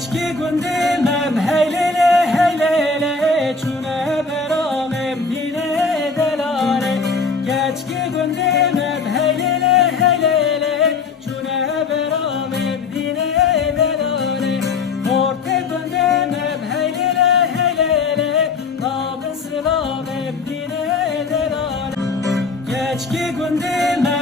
Keçki gündemem heylele heylele çune beramem dine delale. Keçki gündemem heylele heylele çune beramem dine delale. Orte gündemem heylele heylele nam-ı selamem dine delale. Keçki gündemem